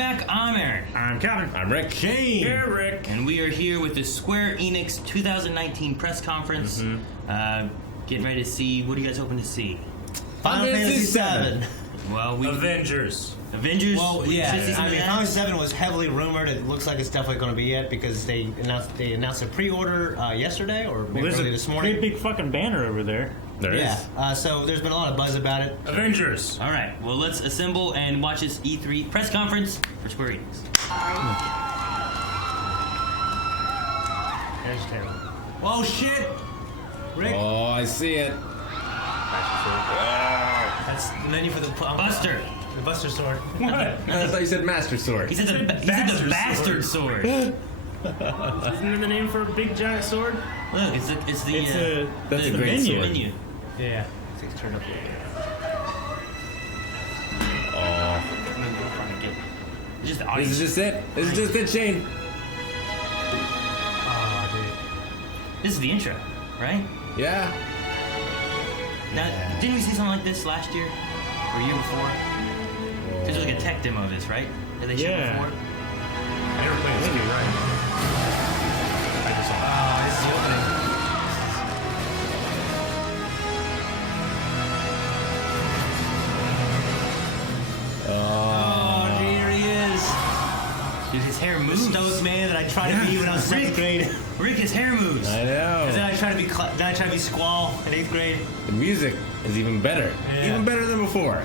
back. I'm Aaron. I'm Kevin. I'm Rick. Shane. Here, Rick. And we are here with the Square Enix 2019 press conference. Getting ready to see, what are you guys hoping to see? Final Fantasy VII. Well, Avengers. Well, yeah. I mean, Final Fantasy VII was heavily rumored. It looks like it's definitely going to be it because they announced a pre-order yesterday or maybe early this morning. There's a big fucking banner over there. There is. So there's been a lot of buzz about it. Avengers. All right. Well, let's assemble and watch this E3 press conference for Square Enix. There's terrible. Oh shit! Rick. Oh, I see it. That's the menu for the Buster. The Buster Sword. What? I thought you said Master Sword. He said the bastard sword. Isn't it the name for a big giant sword? Look, it's the That's a the great sword. menu. Yeah. Turn up. Oh, Just the this audience. is just it. This is just it, Shane. Oh, dude. This is the intro, right? Yeah. Now, didn't we see something like this last year or year before? There's like a tech demo of this, right? That they showed Yeah. before. I never played this game, right? I just saw it. Oh, this is the opening. Oh, here he is. Dude, his hair The moves. stoic man that I tried to be when I was seventh grade. Rick, his hair moves. I know. And then I tried to be Squall in 8th grade. The music is even better. Yeah. Even better than before.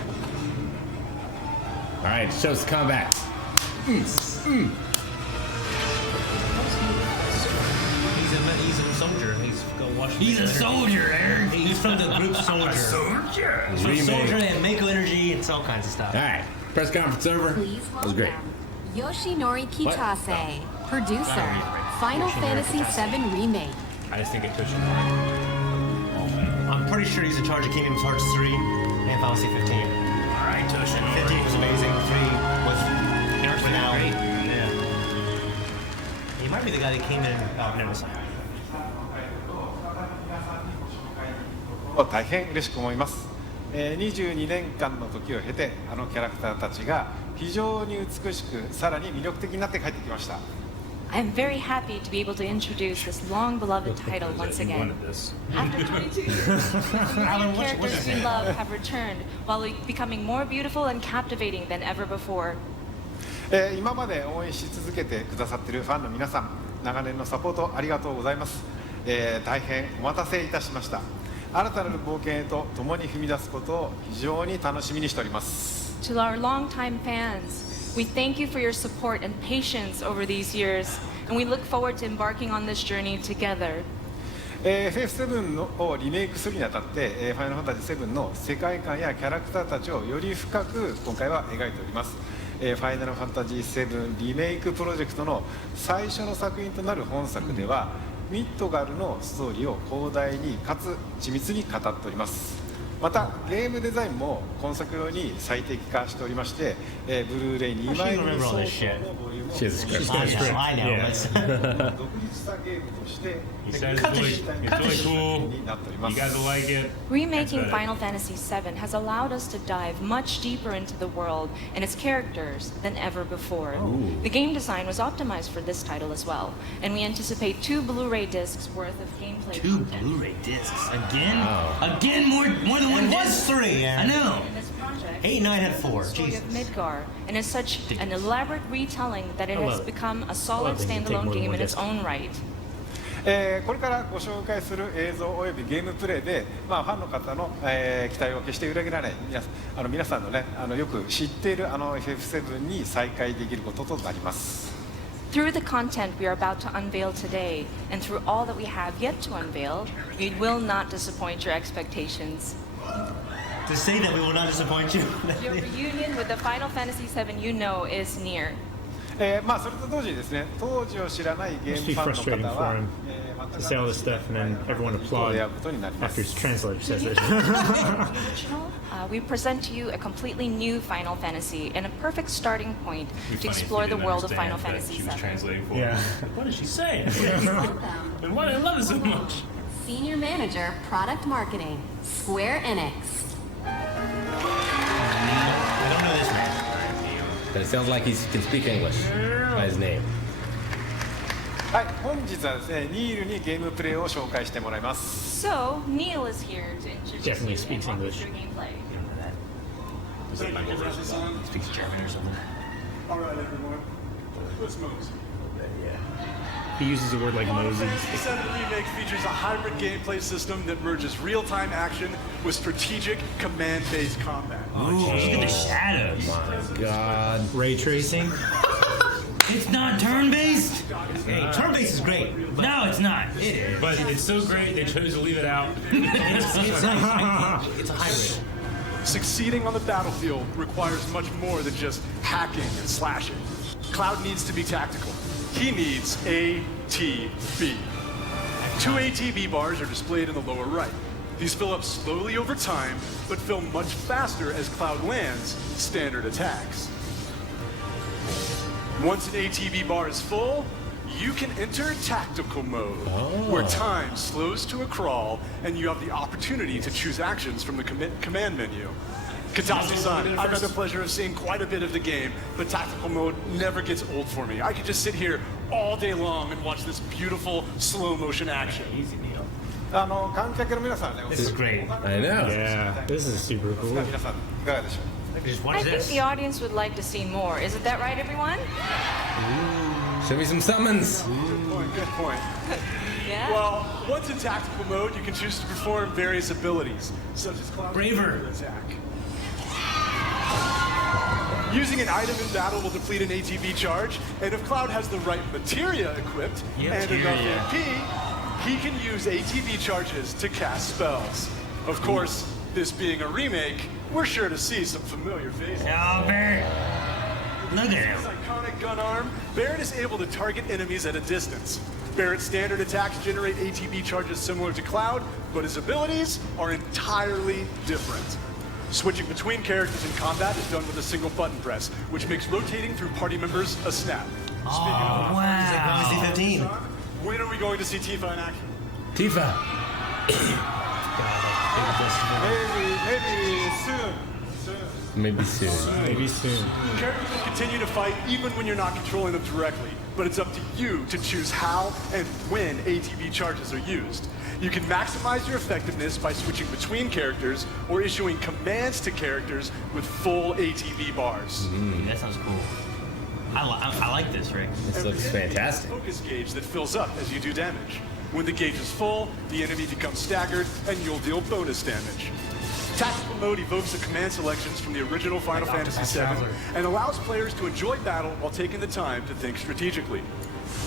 All right, show some combat. He's a soldier. He's go watch. He's a soldier, Aaron. He's from the group Soldier. Soldier. He's from Remake. Soldier and Mako Energy and all kinds of stuff. All right, press conference over. Please That was great. welcome Yoshinori Kitase, producer, Final Fantasy VII Remake. I just think it touched I'm pretty sure he's in charge of Kingdom Hearts 3 and Final Fantasy 15. Alright, Tushin. 15 was amazing. 3 was renowned. Great. Yeah. He might be the guy that came in. Oh, never mind. 大変嬉しく思います。22年間の時を経て、あのキャラクターたちが非常に美しく、さらに魅力的になって帰ってきました。 I am very happy to be able to introduce this long-beloved title once You again. wanted this. After 22 years, the familiar characters we love have returned while becoming more beautiful and captivating than ever before. 今まで応援し続けてくださっているファンの皆さん、長年のサポートありがとうございます。大変お待たせいたしました。新たなる冒険へと共に踏み出すことを非常に楽しみにしております。 To our longtime fans, we thank you for your support and patience over these years, and we look forward to embarking on this journey together. FF7 をリメイクするにあたって、ファイナルファンタジー7の世界観やキャラクターたちをより深く今回は描いております。ファイナルファンタジー7リメイクプロジェクトの最初の作品となる本作では、ミッドガルのストーリーを広大にかつ緻密に語っております。またゲームデザインも今作用に最適化しておりまして、ブルーレイ2枚組相当のボリュームを She has a script. I know. Yeah. 独立したゲームとして He said it's really cool. になっておりま You す。 guys will like it. Remaking That's Final Fantasy VII has allowed us to dive much deeper into the world and its characters than ever before. The game design was optimized for this title as well, and we anticipate 2 Blu-ray discs worth of gameplay 2 content. Blu-ray discs. Again? Wow. Again, more than one It was disc? 3, I Aaron. know. In this project, 8, 9 had 4. the story Jesus. of Midgar, and is such an elaborate retelling that it I has love it. become a I solid love things that take standalone more than game one in its disc. own right. これからご紹介する映像およびゲームプレイで、ファンの方の、期待を決して裏切らない皆さんのねよく知っているFF7 に再会できることとなります。 Through the content we are about to unveil today, and through all that we have yet to unveil, we will not disappoint your expectations. To say that we will not disappoint you. Your reunion with the Final Fantasy VII you know is near. それと同時にですね、当時を知らないゲー Must ム be ファンの frustrating 方 for は him to say all this stuff and then everyone applaud 出会うことになりま after す。 his translator says it. Original, we present to you a completely new Final Fantasy and a perfect starting point to explore the world of Final Fantasy She was VII. translating for Yeah. me. What did she say? Welcome, And why do I love it so much? Senior Manager, Product Marketing, Square Enix. I don't know this man. But it sounds like he can speak English by his name. はい、本日はですね、ニールにゲームプレイを紹介してもらいます。 So, Neil is here to introduce Definitely you speaks and walk you English. through gameplay. Speaks German or something. All right, everyone. Let's move. He uses a word like Final Moses. Fantasy VII Remake features a hybrid gameplay system that merges real-time action with strategic command-based combat. Oh, geez, look at the shadows. My God. Ray tracing. It's not turn-based? Hey, turn-based is great. No, it's not. It is. But it's so great they chose to leave it out. It's a hybrid. Succeeding on the battlefield requires much more than just hacking and slashing. Cloud needs to be tactical. He needs ATB. 2 ATB bars are displayed in the lower right. These fill up slowly over time, but fill much faster as Cloud lands standard attacks. Once an ATB bar is full, you can enter tactical mode, where time slows to a crawl and you have the opportunity to choose actions from the command menu. Katase-san, I've had the pleasure of seeing quite a bit of the game, but tactical mode never gets old for me. I could just sit here all day long and watch this beautiful slow motion action. Easy, Neil. 観客の皆さんね、 This is great. I know. Yeah, this is super cool. 皆さんいかがでしょう。 Just I watch think this. the audience would like to see more. Isn't that right, everyone? Show me some summons. Good point, good point. Yeah. Well, once in tactical mode, you can choose to perform various abilities, such as Cloud Braver. attack. Using an item in battle will deplete an ATB charge, and if Cloud has the right materia equipped and enough MP, he can use ATB charges to cast spells. Of course, this being a remake, we're sure to see some familiar faces. Oh, Barrett. Look at him. His iconic gun arm, Barrett is able to target enemies at a distance. Barrett's standard attacks generate ATB charges similar to Cloud, but his abilities are entirely different. Switching between characters in combat is done with a single button press, which makes rotating through party members a snap. Oh, Final wow. Fantasy 15. When are we going to see Tifa in action? Tifa. Maybe Maybe soon. Maybe soon. Characters will continue to fight even when you're not controlling them directly, but it's up to you to choose how and when ATB charges are used. You can maximize your effectiveness by switching between characters or issuing commands to characters with full ATB bars. That sounds cool. I like this, Rick. This looks fantastic. Focus gauge that fills up as you do damage. When the gauge is full, the enemy becomes staggered and you'll deal bonus damage. Tactical mode evokes the command selections from the original Final Fantasy VII and allows players to enjoy battle while taking the time to think strategically.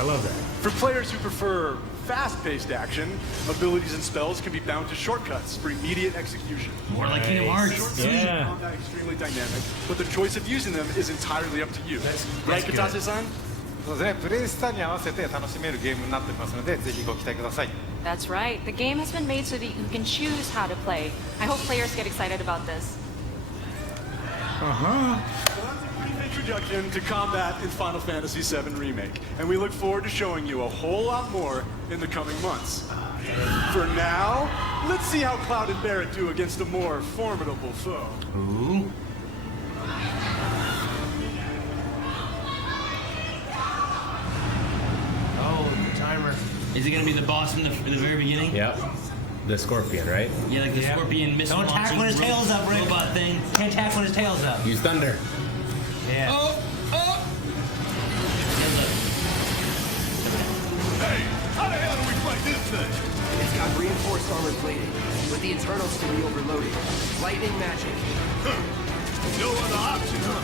I love that. For players who prefer fast-paced action, abilities and spells can be bound to shortcuts for immediate execution. More like Kingdom Hearts. Shortcuts Yeah. make combat extremely dynamic, but the choice of using them is entirely up to you. Right, good. Katase-san? そうですね、プレイスタに合わせて楽しめるゲームになっておりますので、ぜひご期待ください。 That's right. The game has been made so that you can choose how to play. I hope players get excited about this. Brief introduction to combat in Final Fantasy VII Remake, and we look forward to showing you a whole lot more in the coming months. For now, let's see how Cloud and Barrett do against a more formidable foe. Ooh. Oh, the timer. Is it gonna be the boss in the very beginning? Yep. The scorpion, right? Yeah, like the scorpion missile Don't attack launching when his tail's up, Rick. robot thing. Can't attack when his tail's up. Use thunder. Yeah. Hey, how the hell do we fight this thing? It's got reinforced armor plating, but the internals can be overloaded. Lightning magic. No other option, huh?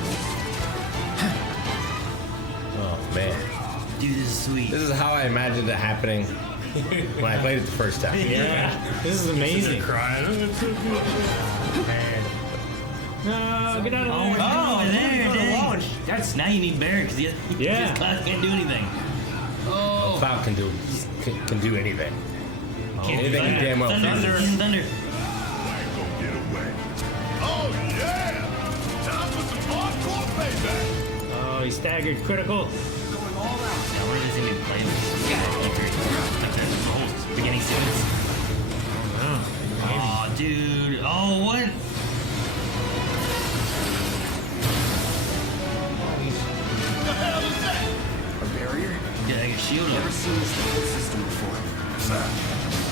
Oh man. Dude, this is sweet. This is how I imagined it happening when I played it the first time. Yeah, this is amazing. Crying. No, get out of Oh, there. there, dang. launch. That's now you need Barrett because Yeah. Cloud can't do anything. Oh. Cloud can do anything. Can't do Anything you damn well thunder, can. thunder. Oh, yeah! Time for some hardcore payback! Oh, he staggered critical. Now, where does he even play this? Beginning sequence. Oh, dude. Oh, what? Shield Never him. seen this defense system before.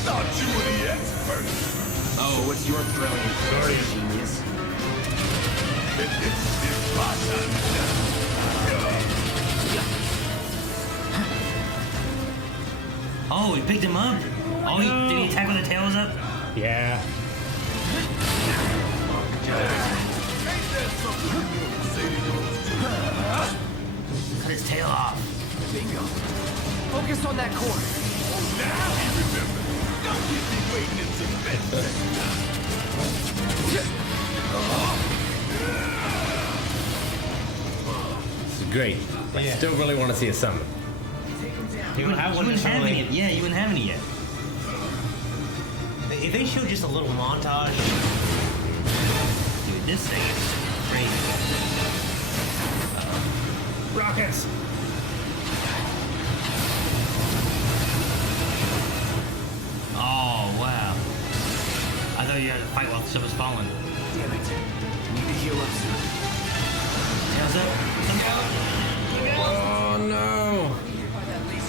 Thought you were the expert. So what's your brilliant theory, genius? It's my time now. Oh, he picked him up. Oh, did he attack when the tail was up? Yeah. Cut his tail off. Bingo. Focus on that core. Now he remembers. Don't keep me waiting in suspense. This is great. I Yeah. still really want to see a summon. You don't have You one wouldn't have like, any. Yeah, you wouldn't have any yet. if they showed just a little montage. Dude, this thing is crazy. Rockets. Oh, wow. I thought you had to fight while stuff was falling. Damn it. Need to heal up soon. Tails up. Look out. Oh no!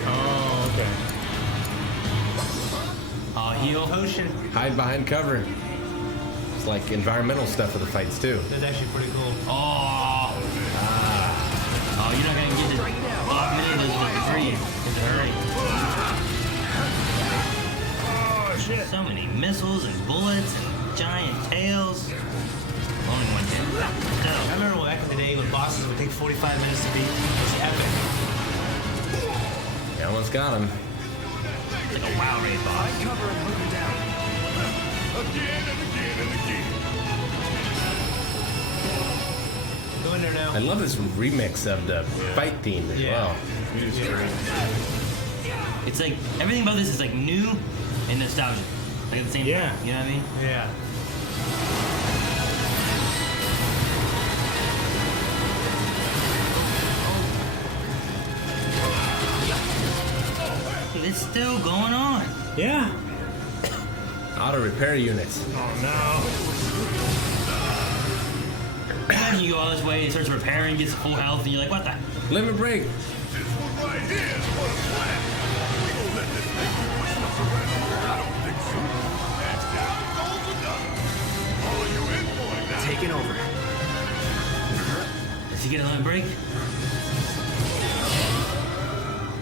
Oh, okay. Heal. Potion. Hide behind cover. It's like environmental stuff for the fights too. That's actually pretty cool. Oh. Oh, you're not gonna get to many of those with free. It's hurry. Oh, shit. So many missiles and bullets and giant tails. Only one hit. I remember back in the day when bosses would take 45 minutes to beat. It was epic. You almost got him. Like a WoW raid boss. Find cover and hunt him down. Again and again and again. Go in there now. I love this remix of the fight theme as well. It's like everything about this is like new and nostalgic. Like at the same Yeah. time. You know what I mean? Yeah. It's still going on. Yeah. Auto repair units. Oh, no. Imagine you go all this way, it starts repairing, gets full health, and you're like, what the? Limit break. This one right here is for the plan. We gonna let this thing do what's around. I don't think so. That's down goes another. All of you in for it now. Taking over. Does he get a limit break?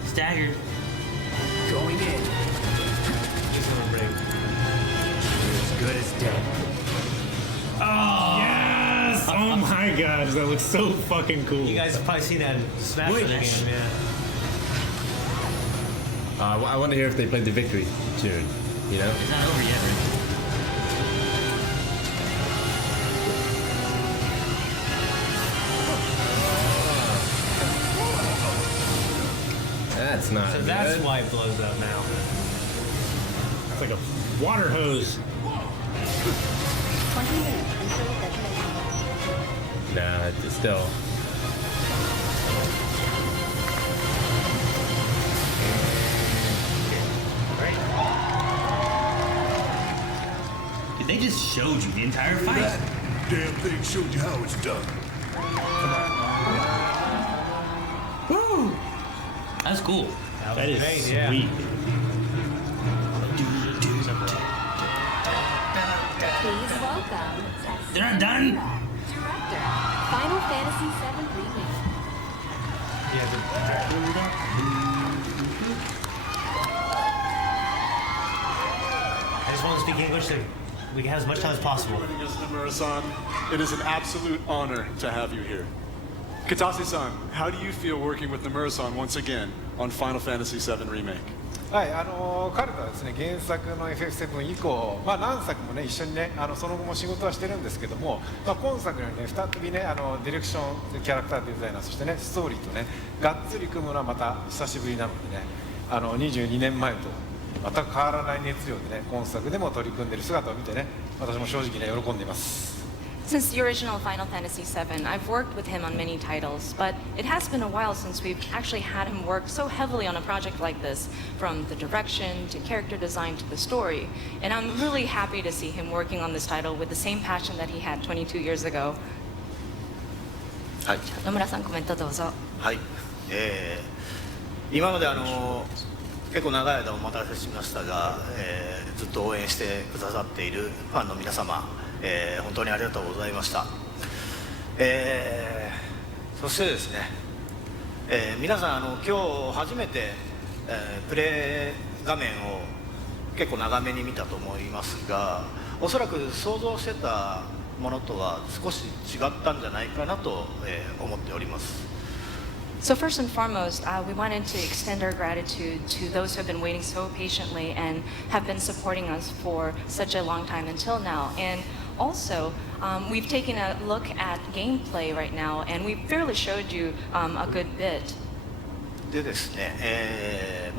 Staggered. Going in. As good as dead. Oh, yes! Oh my gosh, that looks so fucking cool. You guys have probably seen that in Smash Bros. Game, yeah. I wonder here if they played the victory tune. You know? It's not over yet, right? That's not So good. that's why it blows up now. It's like a water hose. Nah, it's still. Dude, they just showed you the entire fight. Damn thing showed you how it's done. Woo! That's cool. That is great, yeah. sweet. Please welcome They're not done? Director, Final Fantasy VII Remake. I just want to speak English so we can have as much time as possible. Joining us, Nomura-san. It is an absolute honor to have you here. Katase-san, how do you feel working with Nomura-san once again on Final Fantasy VII Remake? はい、彼とはですね、原作の FF7 以降、何作もね、一緒にね、その後も仕事はしてるんですけども、今作にね、再びね、ディレクション、キャラクターデザイナー、そしてね、ストーリーとね、がっつり組むのはまた久しぶりなのでね、22年前と全く変わらない熱量でね、今作でも取り組んでいる姿を見てね、私も正直ね、喜んでいます。 Since the original Final Fantasy VII, I've worked with him on many titles, but it has been a while since we've actually had him work so heavily on a project like this, from the direction to character design to the story. And I'm really happy to see him working on this title with the same passion that he had 22 years ago. はい、野村さん、コメントどうぞ。はい、今まで結構長い間お待たせしましたが、ずっと応援してくださっているファンの皆様、本当にありがとうございました。そしてですね、皆さん今日初めて、プレイ画面を結構長めに見たと思いますが、おそらく想像してたものとは少し違ったんじゃないかなと、思っております。So first and foremost, we wanted to extend our gratitude to those who have been waiting so patiently and have been supporting us for such a long time until now. And also, we've taken a look at gameplay right now, and we fairly showed you a good bit. でですね、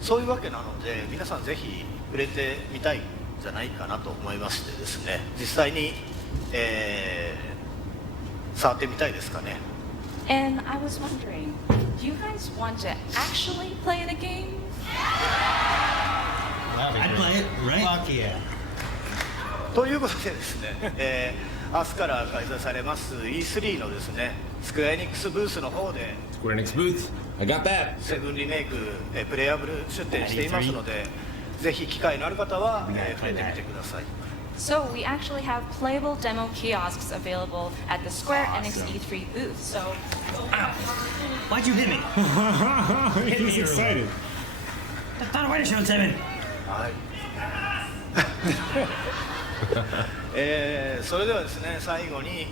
そういうわけなので、皆さんぜひ触れてみたいんじゃないかなと思いましてですね、実際に、触ってみたいですかね。And I was wondering, do you guys want to actually play the game? I'd play it, right? Fuck yeah. ということでですね、明日から開催されます E3 のですね、スクエアエニックスブースの方で Square Enix booth. I got that. 7リメイク、プレイアブル出展していますので、ぜひ機会のある方は、触れてみてください。So we actually have playable demo kiosks available at the Square Enix E3 booth. So, Why'd you hit me? He's excited. That's not a way to show 7. はい。それではですね、最後に、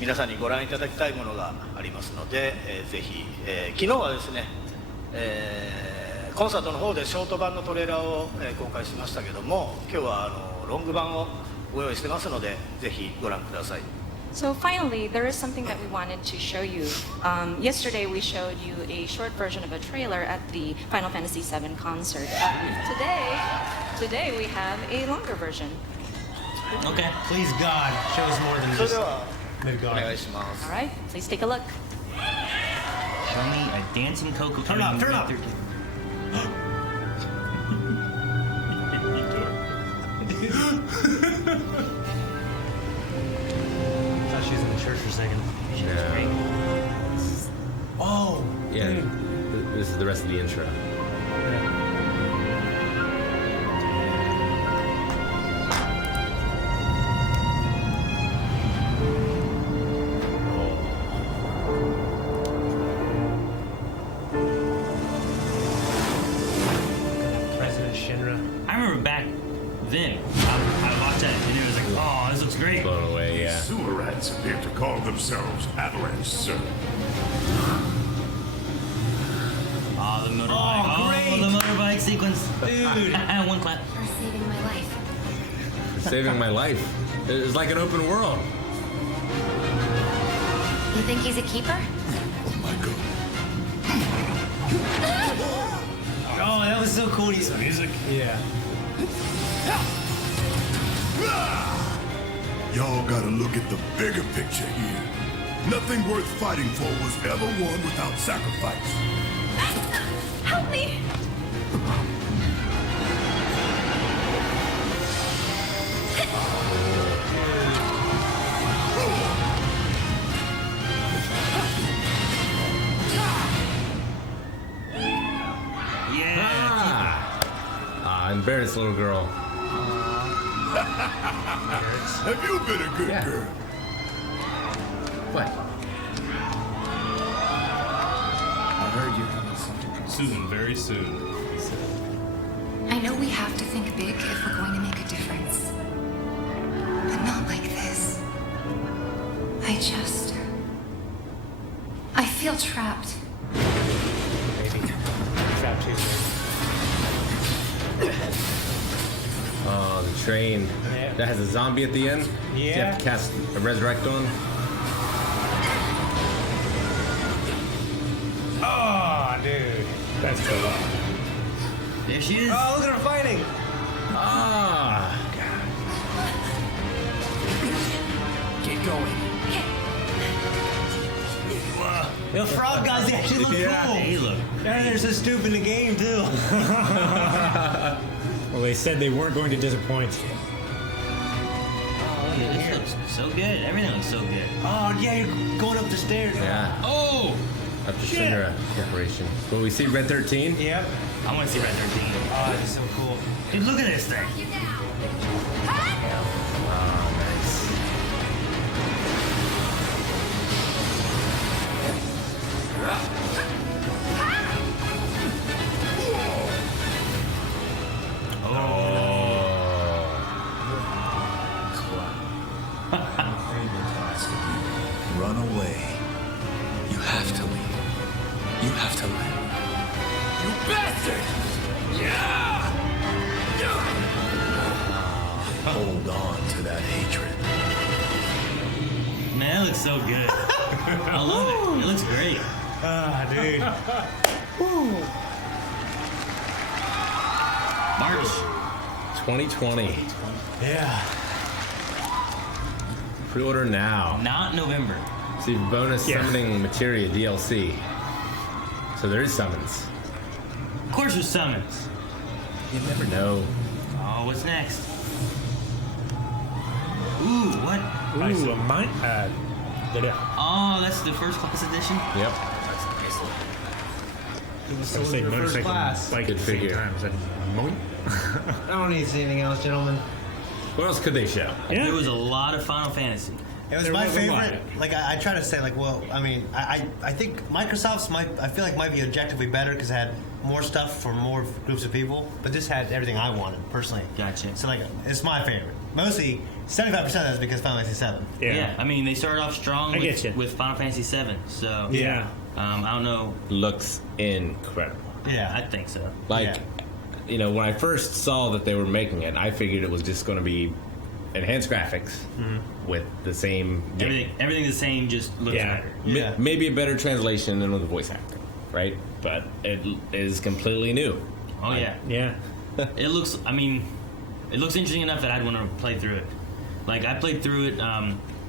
皆さんにご覧いただきたいものがありますので、ぜひ、昨日はですね、コンサートの方でショート版のトレーラーを、公開しましたけども、今日はロング版をご用意してますので、ぜひご覧ください。So finally, there is something that we wanted to show you. Yesterday, we showed you a short version of a trailer at the Final Fantasy VII concert. Today we have a longer version. Okay. Please God, show us more than それ just では Midgard. お願いします。 All right, please take a look. Show me a dancing Coco. Turn up, turn up. I thought she was in the church for a second. She was great. Oh, Yeah. dude. This is the rest of the intro. President Shinra. I remember back then, I watched that and it was like, oh, this looks great. Blown away, yeah. Sewer rats appear to call themselves Avalanche, sir. Oh, the motorbike. Oh, great. The motorbike sequence. Dude. One clap. For saving my life. Saving my life. It's like an open world. You think he's a keeper? Oh my god. Oh, that was so cool. Some music. Yeah. Y'all gotta look at the bigger picture here. Nothing worth fighting for was ever won without sacrifice. Help me! Embarrassed little girl. Have you been a good girl? What? I heard you're having something. Soon, very soon. I know we have to think big if we're going to make a difference. But not like this. I feel trapped. Maybe. Trapped too. Oh, the train. Yeah. That has a zombie at the end? Yeah. You have to cast a resurrect on? Oh, dude. That's cool. There she is. Oh, look at her fighting. Ah. Get going. The frog guys actually look cool. They look. They're so stupid in the game too. Well, they said they weren't going to disappoint. Oh, look at this. Looks so good. Everything looks so good. Oh yeah, you're going up the stairs. Yeah. Oh! Up to Shinra Corporation. Will we see Red 13? Yep. I want to see Red 13. Oh, it's so cool. Dude, look at this thing. Run away. You have to leave. You have to leave. You bastard! Yeah! Hold on to that hatred. Man, that looks so good. I love it. It looks great. Ah, dude. March 2020. Yeah. Pre-order now. Not November. See bonus summoning materia DLC. So there is summons. Of course there's summons. You never know. Oh, what's next? Ooh, what? Ooh, a mine. Oh, that's the first class edition? Yep. I say First motorcycle class. bike Good at the same figure. time. Is that moink? I don't need to see anything else, gentlemen. What else could they show? There was a lot of Final Fantasy. It was There my was a lot. favorite. Like I try to say, like, well, I mean, I think Microsoft's I feel like might be objectively better because it had more stuff for more groups of people. But this had everything I wanted personally. Gotcha. So like, it's my favorite. Mostly 75% of that is because Final Fantasy VII. Yeah, I mean, they started off strong I get you. with Final Fantasy VII, so Yeah. I don't know. Looks incredible. Yeah. I think so. Like, you know, when I first saw that they were making it, I figured it was just going to be enhanced graphics with the same game. Everything's the same, just looks better. Maybe a better translation than with the voice acting, right? But it is completely new. Oh yeah. It looks. I mean, it looks interesting enough that I'd want to play through it. Like I played through it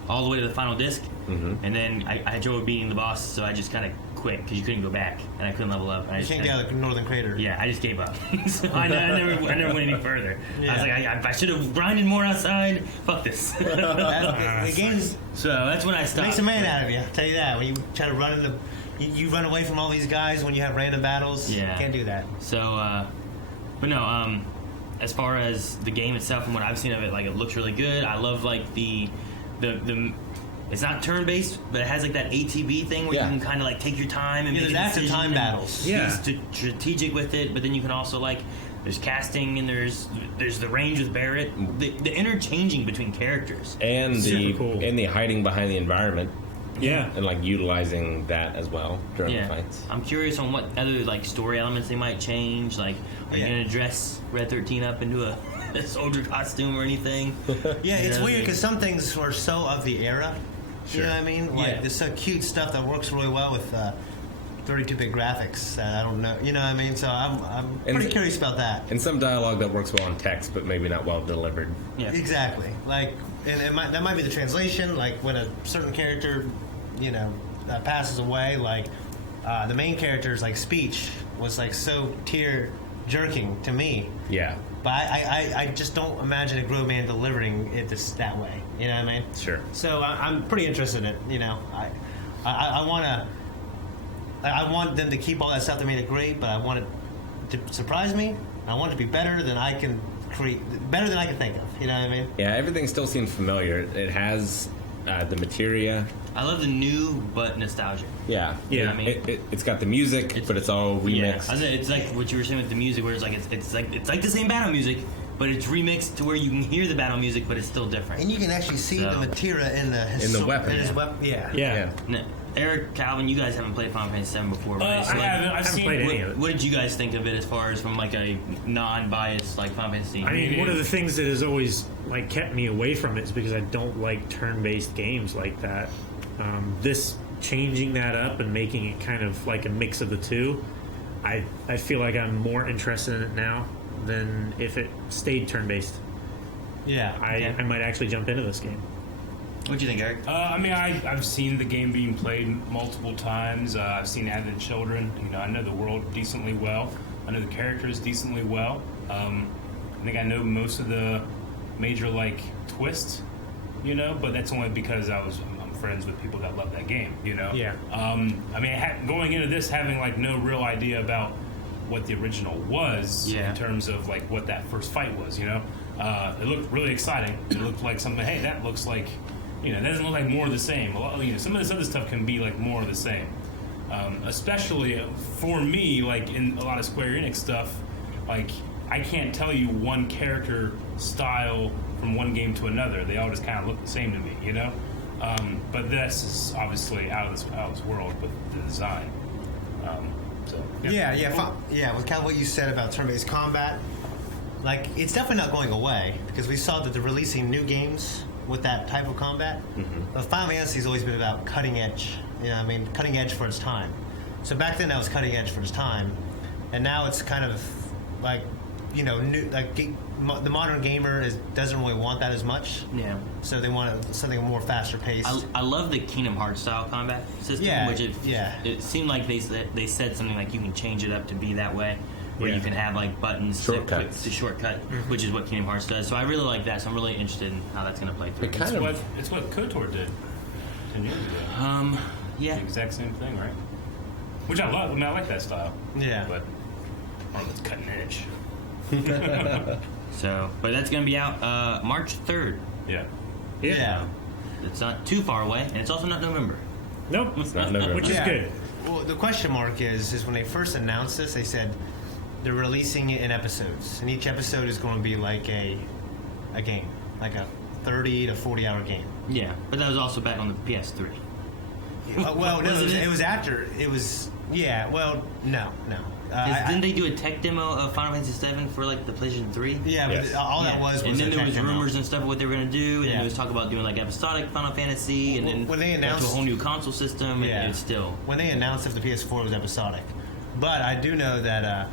all the way to the final disc, and then I enjoyed beating the boss, so I just kind of quit because you couldn't go back and I couldn't level up. And I You just can't get out of the Northern Crater. Yeah, I just gave up. So I never went any further. I was like, I should have grinded more outside. Fuck this. The game's so that's when I stopped. makes a man out of you. I'll tell you that. When you try to run into, you run away from all these guys when you have random battles. Yeah. You can't do that. So, but no. As far as the game itself and what I've seen of it, like it looks really good. I love like the it's not turn-based, but it has like that ATB thing where you can kind of like take your time and make there's a active decision time and battles. be Yeah. strategic with it. But then you can also like there's casting and there's the range with Barrett, the interchanging between characters, And Super cool. and the hiding behind the environment. Yeah. And like utilizing that as well during the fights. I'm curious on what other like story elements they might change. Like, are you gonna dress Red 13 up into a soldier costume or anything? Yeah, it's You know, weird because some things were so of the era. Sure. You know what I mean? Like there's some cute stuff that works really well with 32-bit graphics that I don't know. You know what I mean? So I'm pretty curious about that. And some dialogue that works well in text, but maybe not well delivered. Yeah. Exactly. Like, and that might be the translation. Like when a certain character, passes away. Like the main character's like speech was like so tear jerking to me. Yeah. But I just don't imagine a grown man delivering it that way. You know what I mean? Sure. So I'm pretty interested in it. I want them to keep all that stuff that made it great, but I want it to surprise me. I want it to be better than I can think of. You know what I mean? Yeah, everything still seems familiar. It has the materia. I love the new but nostalgic. Yeah. You know what I mean? It's got the music, but it's all remixed. Yeah, it's like what you were saying with the music, where it's like the same battle music, but it's remixed to where you can hear the battle music, but it's still different. And you can actually see the materia in the weapon. In his weapon. Yeah. Yeah. Now, Eric, Calvin, you guys haven't played Final Fantasy VII before, right? I haven't. I haven't played any of it. What did you guys think of it as far as from like a non-biased like Final Fantasy? I mean, one of the things that has always like kept me away from it is because I don't like turn-based games like that. This changing that up and making it kind of like a mix of the two, I feel like I'm more interested in it now than if it stayed turn-based. Yeah. I might actually jump into this game. What do you think, Eric? I mean, I've seen the game being played multiple times. I've seen avid children. I know the world decently well. I know the characters decently well. I think I know most of the major like twists, but that's only because I'm friends with people that love that game. You know. Yeah. I mean, going into this having like no real idea about what the original was in terms of like what that first fight was. You know, it looked really exciting. It looked like something. Hey, that looks like, you know, that doesn't look like more of the same. You know, some of this other stuff can be like more of the same. Especially for me, like in a lot of Square Enix stuff, like I can't tell you one character style from one game to another. They all just kind of look the same to me, you know. But this is obviously out of this world with the design. With kind of what you said about turn-based combat, like it's definitely not going away because we saw that they're releasing new games with that type of combat. But Final Fantasy's always been about cutting edge. You know, I mean, cutting edge for its time. So back then that was cutting edge for its time, and now it's kind of like, you know, new. Like the modern gamer doesn't really want that as much. Yeah. So they want something more faster paced. I love the Kingdom Hearts style combat system. Yeah, Which it seemed like they said something like you can change it up to be that way, where you can have like buttons to shortcut, which is what Kingdom Hearts does. So I really like that. So I'm really interested in how that's going to play through. It's what KOTOR did 10 years ago. Yeah. The exact same thing, right? Which I love. I mean, I like that style. Yeah. But I don't know if it's cutting edge. But that's going to be out March 3rd. Yeah. It's not too far away, and it's also not November. Nope. It's not November. Which is good. Well, the question mark is when they first announced this, they said they're releasing it in episodes, and each episode is going to be like a game, like a 30 to 40 hour game. Yeah, but that was also back on the PS3. Well, no, it was after. It was, well, no. Didn't they do a tech demo of Final Fantasy VII for like the PlayStation 3? Yeah, but all that was and then a there tech was demo. rumors and stuff of what they were going to do, and then there was talk about doing like episodic Final Fantasy, and then when they announced a whole new console system, and it's still... When they announced if the PS4 was episodic. But I do know that,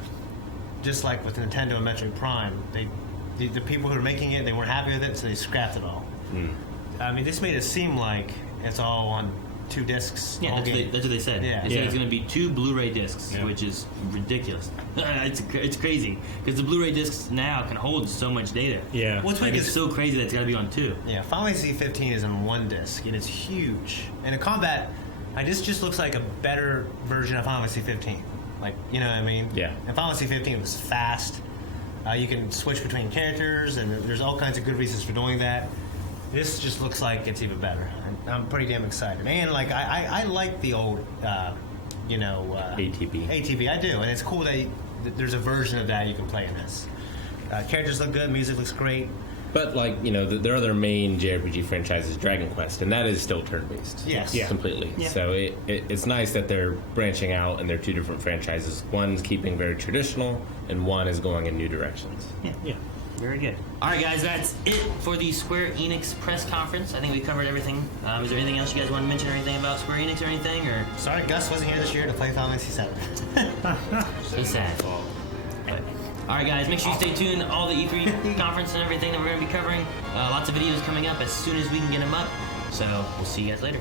just like with Nintendo and Metroid Prime, the people who were making it, they weren't happy with it, so they scrapped it all. I mean, this made it seem like it's all on 2 discs. Yeah, that's what they said. Yeah. They said it's going to be 2 Blu-ray discs, which is ridiculous. It's crazy because the Blu-ray discs now can hold so much data. Yeah, it's so crazy that it's got to be on 2. Yeah, Final Fantasy 15 is on 1 disc and it's huge. And the combat, this just looks like a better version of Final Fantasy 15. Like, you know what I mean? Yeah. And Final Fantasy 15 was fast. You can switch between characters, and there's all kinds of good reasons for doing that. This just looks like it's even better. I'm pretty damn excited. And like I like the old, ATB. ATB, I do, and it's cool that there's a version of that you can play in this. Characters look good, music looks great. But like, you know, their other main JRPG franchise is Dragon Quest, and that is still turn-based. Yes. Yeah. Completely. Yeah. So it's nice that they're branching out and they're 2 different franchises. One's keeping very traditional, and one is going in new directions. Yeah. Very good. All right, guys, that's it for the Square Enix press conference. I think we covered everything. Is there anything else you guys want to mention or anything about Square Enix or anything? Or Sorry, Gus wasn't here this year to play Final Fantasy VII. So sad. But, all right, guys, make sure you stay tuned. All the E3 conference and everything that we're going to be covering. Lots of videos coming up as soon as we can get them up. So we'll see you guys later.